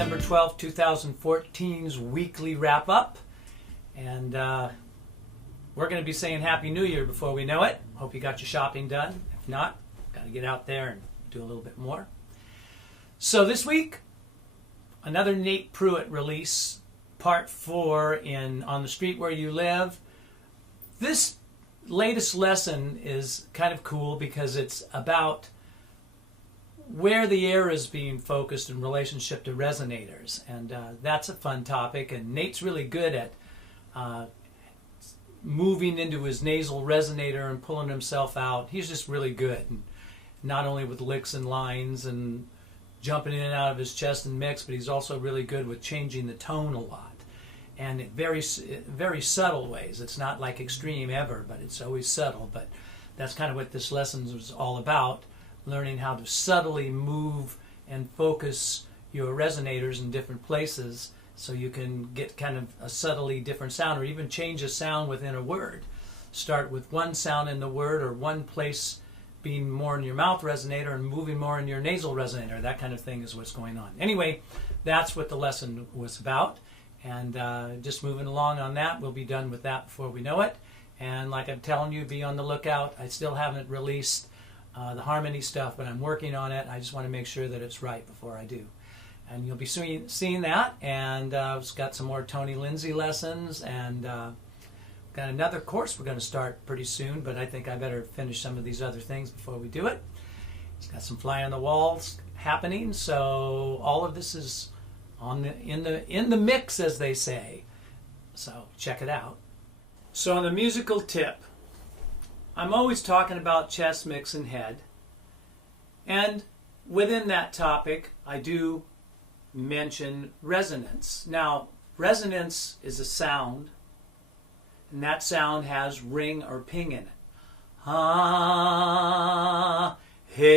December 12th, 2014's weekly wrap-up. And we're going to be saying Happy New Year before we know it. Hope you got your shopping done. If not, got to get out there and do a little bit more. So this week, another Nate Pruitt release, part 4 in On the Street Where You Live. This latest lesson is kind of cool because it's about where the air is being focused in relationship to resonators, and that's a fun topic, and Nate's really good at moving into his nasal resonator and pulling himself out. He's just really good, and not only with licks and lines and jumping in and out of his chest and mix, but he's also really good with changing the tone a lot, and in very subtle ways. It's not like extreme ever, but it's always subtle. But that's kind of what this lesson is all about, learning how to subtly move and focus your resonators in different places so you can get kind of a subtly different sound, or even change a sound within a word. Start with one sound in the word, or one place being more in your mouth resonator and moving more in your nasal resonator. That kind of thing is what's going on. Anyway, that's what the lesson was about, and just moving along on that. We'll be done with that before we know it. And like I'm telling you, be on the lookout. I still haven't released the harmony stuff, but I'm working on it. I just want to make sure that it's right before I do. And you'll be seeing that. And I've got some more Tony Lindsay lessons, and got another course we're going to start pretty soon, but I think I better finish some of these other things before we do it. It's got some fly on the walls happening, so all of this is in the mix, as they say. So check it out. So on the musical tip, I'm always talking about chest, mix, and head. And within that topic, I do mention resonance. Now, resonance is a sound, and that sound has ring or ping in it. Ah, hey.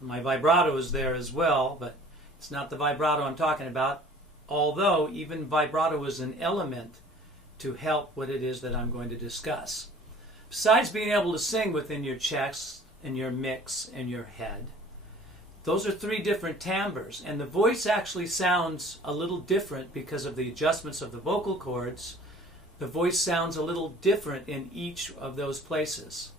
My vibrato is there as well, but it's not the vibrato I'm talking about, although even vibrato is an element to help what it is that I'm going to discuss. Besides being able to sing within your chest and your mix and your head, those are 3 different timbres, and the voice actually sounds a little different because of the adjustments of the vocal cords. The voice sounds a little different in each of those places.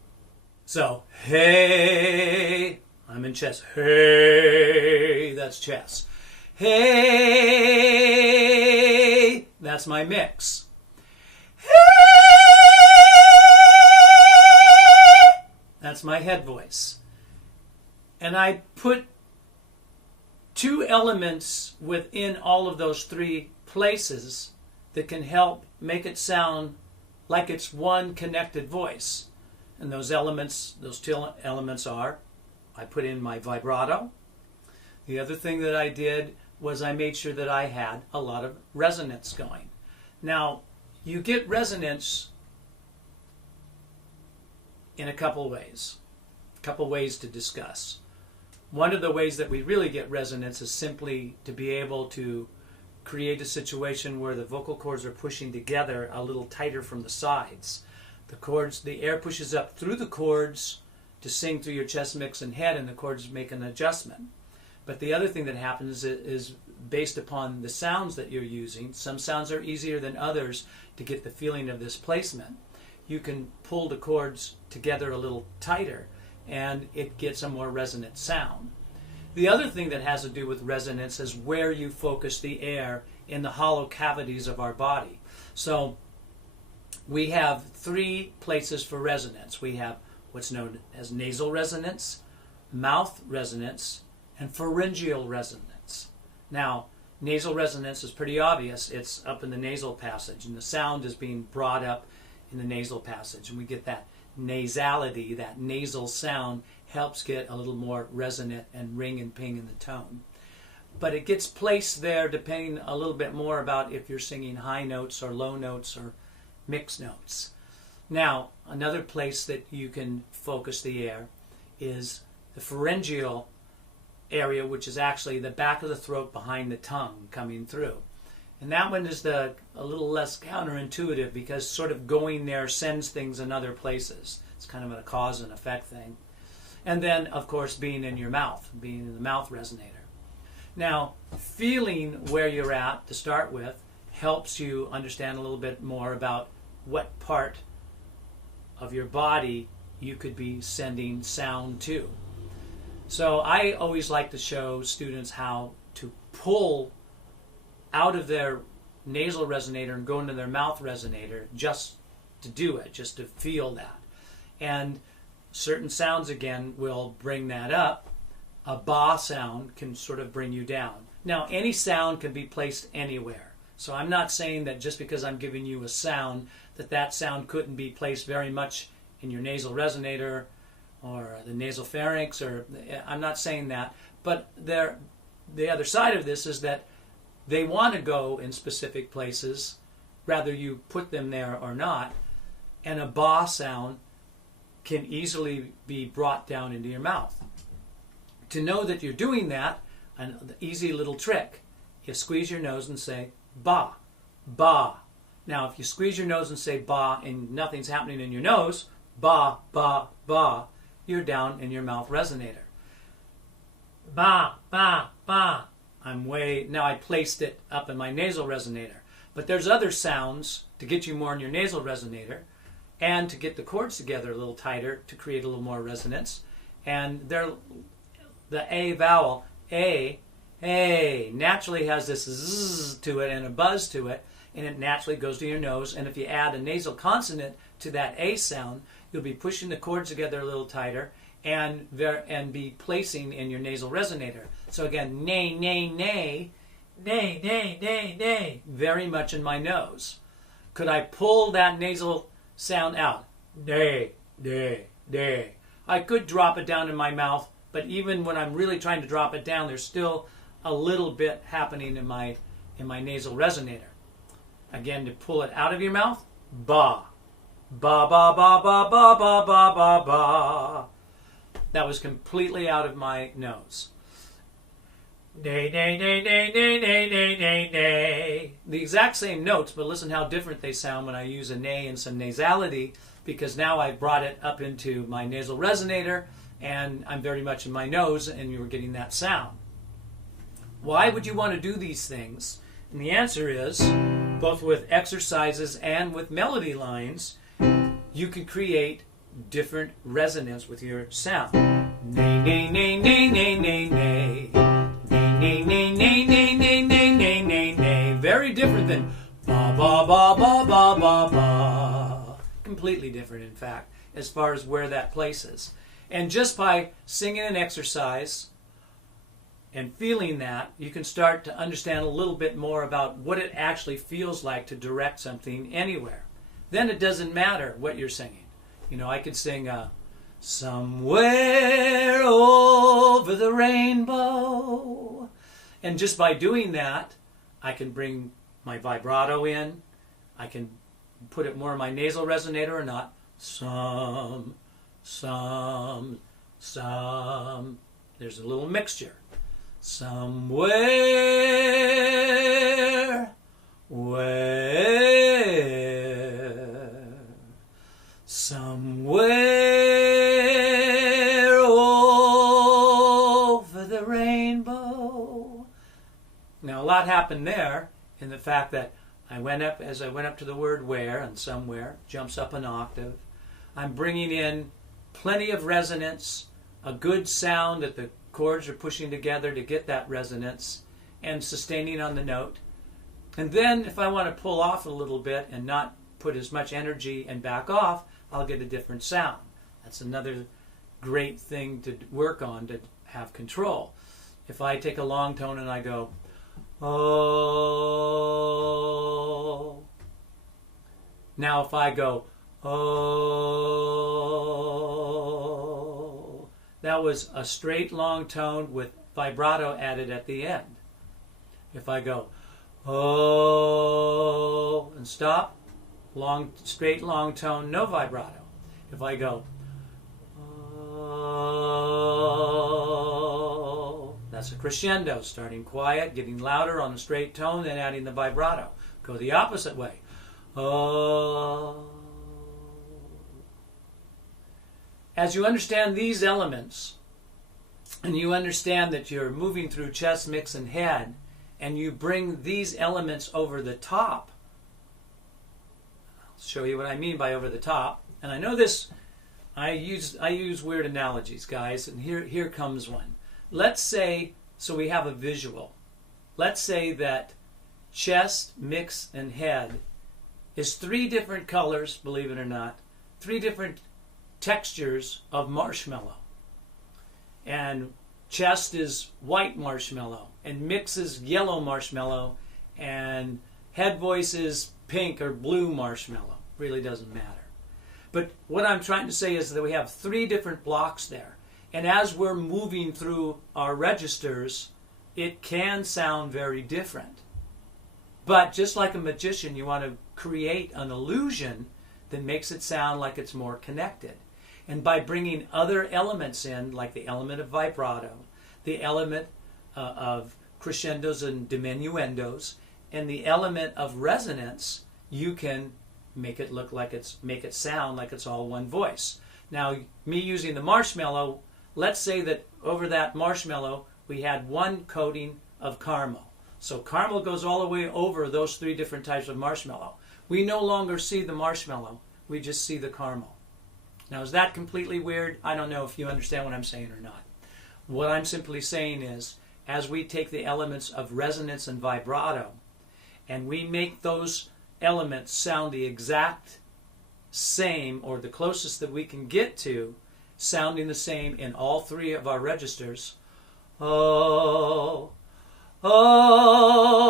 So, hey, I'm in chest. Hey, that's chest. Hey, that's my mix. That's my head voice. And I put 2 elements within all of those 3 places that can help make it sound like it's one connected voice. And those elements, those 2 elements are, I put in my vibrato. The other thing that I did was I made sure that I had a lot of resonance going. Now, you get resonance in a couple ways to discuss. One of the ways that we really get resonance is simply to be able to create a situation where the vocal cords are pushing together a little tighter from the sides. The air pushes up through the cords to sing through your chest, mix, and head, and the cords make an adjustment. But the other thing that happens is based upon the sounds that you're using. Some sounds are easier than others to get the feeling of this placement. You can pull the cords together a little tighter, and it gets a more resonant sound. The other thing that has to do with resonance is where you focus the air in the hollow cavities of our body. So we have 3 places for resonance. We have what's known as nasal resonance, mouth resonance, and pharyngeal resonance. Now, nasal resonance is pretty obvious. It's up in the nasal passage, and the sound is being brought up in the nasal passage, and we get that nasality. That nasal sound helps get a little more resonant and ring and ping in the tone. But it gets placed there depending a little bit more about if you're singing high notes or low notes or mixed notes. Now, another place that you can focus the air is the pharyngeal area, which is actually the back of the throat behind the tongue coming through. And that one is a little less counterintuitive, because sort of going there sends things in other places. It's kind of a cause and effect thing. And then, of course, being in your mouth, being in the mouth resonator. Now, feeling where you're at to start with helps you understand a little bit more about what part of your body you could be sending sound to. So I always like to show students how to pull out of their nasal resonator and go into their mouth resonator, just to do it, just to feel that. And certain sounds, again, will bring that up. A ba sound can sort of bring you down. Now, any sound can be placed anywhere. So I'm not saying that just because I'm giving you a sound, that sound couldn't be placed very much in your nasal resonator or the nasal pharynx, or I'm not saying that. But the other side of this is that they want to go in specific places, whether you put them there or not, and a ba sound can easily be brought down into your mouth. To know that you're doing that, an easy little trick, you squeeze your nose and say ba, ba. Now, if you squeeze your nose and say ba and nothing's happening in your nose, ba, ba, ba, you're down in your mouth resonator. Ba, ba, ba. Now I placed it up in my nasal resonator. But there's other sounds to get you more in your nasal resonator and to get the chords together a little tighter to create a little more resonance. And the A vowel, A, naturally has this zzz to it and a buzz to it, and it naturally goes to your nose. And if you add a nasal consonant to that A sound, you'll be pushing the chords together a little tighter and be placing in your nasal resonator. So again, nay, nay, nay, nay, nay, nay, nay, very much in my nose. Could I pull that nasal sound out? Nay, nay, nay. I could drop it down in my mouth, but even when I'm really trying to drop it down, there's still a little bit happening in my nasal resonator. Again, to pull it out of your mouth, ba. Ba, ba, ba, ba, ba, ba, ba, ba, ba. That was completely out of my nose. Nay, nay, nay, nay, nay, nay, nay, nay, nay. The exact same notes, but listen how different they sound when I use a nay and some nasality, because now I've brought it up into my nasal resonator, and I'm very much in my nose, and you're getting that sound. Why would you want to do these things? And the answer is, both with exercises and with melody lines, you can create different resonance with your sound. Nay, nay, nay, nay, nay, nay, nay. Nay, nay, nay, nay, nay, nay, nay, nay, nay. Very different than ba, ba, ba, ba, ba, ba, ba. Completely different, in fact, as far as where that places. And just by singing an exercise and feeling that, you can start to understand a little bit more about what it actually feels like to direct something anywhere. Then it doesn't matter what you're singing. You know, I could sing somewhere over the rainbow. And just by doing that, I can bring my vibrato in. I can put it more in my nasal resonator or not. Some. There's a little mixture. Somewhere, somewhere over the rainbow. Now, a lot happened there in the fact that as I went up to the word where, and somewhere jumps up an octave. I'm bringing in plenty of resonance, a good sound that the chords are pushing together to get that resonance, and sustaining on the note. And then if I want to pull off a little bit and not put as much energy and back off, I'll get a different sound. That's another great thing to work on to have control. If I take a long tone and I go, oh. Now if I go, oh, that was a straight long tone with vibrato added at the end. If I go, oh, and stop, straight long tone, no vibrato. If I go, oh, that's a crescendo, starting quiet, getting louder on a straight tone, then adding the vibrato. Go the opposite way. Oh. as you understand these elements, and you understand that you're moving through chest, mix, and head, and you bring these elements over the top, I'll show you what I mean by over the top. And I know this, I use weird analogies, guys, and here comes one. Let's say, so we have a visual. Let's say that chest, mix, and head is 3 different colors, believe it or not, 3 different textures of marshmallow. And chest is white marshmallow, and mix is yellow marshmallow, and head voice is pink or blue marshmallow. Really doesn't matter. But what I'm trying to say is that we have 3 different blocks there. And as we're moving through our registers, it can sound very different. But just like a magician, you want to create an illusion that makes it sound like it's more connected. And by bringing other elements in, like the element of vibrato, the element of crescendos and diminuendos, and the element of resonance, you can make it sound like it's all one voice. Now, me using the marshmallow, let's say that over that marshmallow we had 1 coating of caramel. So caramel goes all the way over those 3 different types of marshmallow. We no longer see the marshmallow, we just see the caramel. Now, is that completely weird? I don't know if you understand what I'm saying or not. What I'm simply saying is, as we take the elements of resonance and vibrato, and we make those elements sound the exact same, or the closest that we can get to sounding the same in all 3 of our registers. Oh, oh,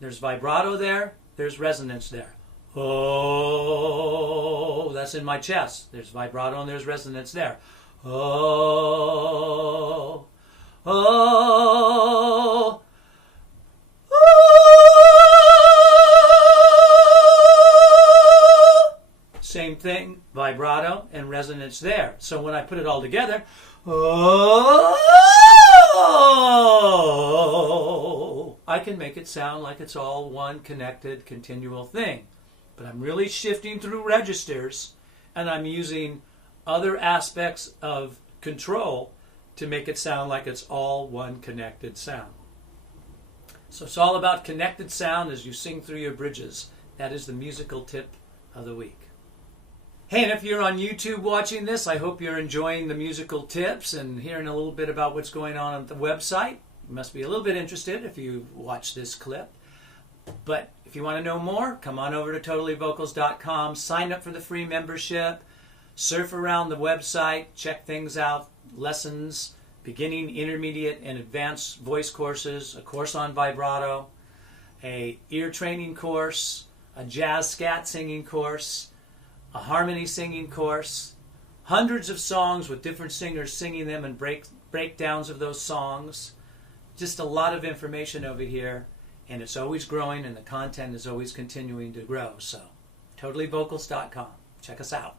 there's vibrato there, there's resonance there. Oh, that's in my chest. There's vibrato and there's resonance there. Oh, oh, oh. Same thing, vibrato and resonance there. So when I put it all together, oh, I can make it sound like it's all one connected, continual thing. But I'm really shifting through registers, and I'm using other aspects of control to make it sound like it's all one connected sound. So it's all about connected sound as you sing through your bridges. That is the musical tip of the week. Hey, and if you're on YouTube watching this, I hope you're enjoying the musical tips and hearing a little bit about what's going on at the website. You must be a little bit interested if you watch this clip. But if you want to know more, come on over to totallyvocals.com, sign up for the free membership, surf around the website, check things out, lessons, beginning, intermediate, and advanced voice courses, a course on vibrato, a ear training course, a jazz scat singing course, a harmony singing course, hundreds of songs with different singers singing them and breakdowns of those songs. Just a lot of information over here. And it's always growing, and the content is always continuing to grow. So, totallyvocals.com. Check us out.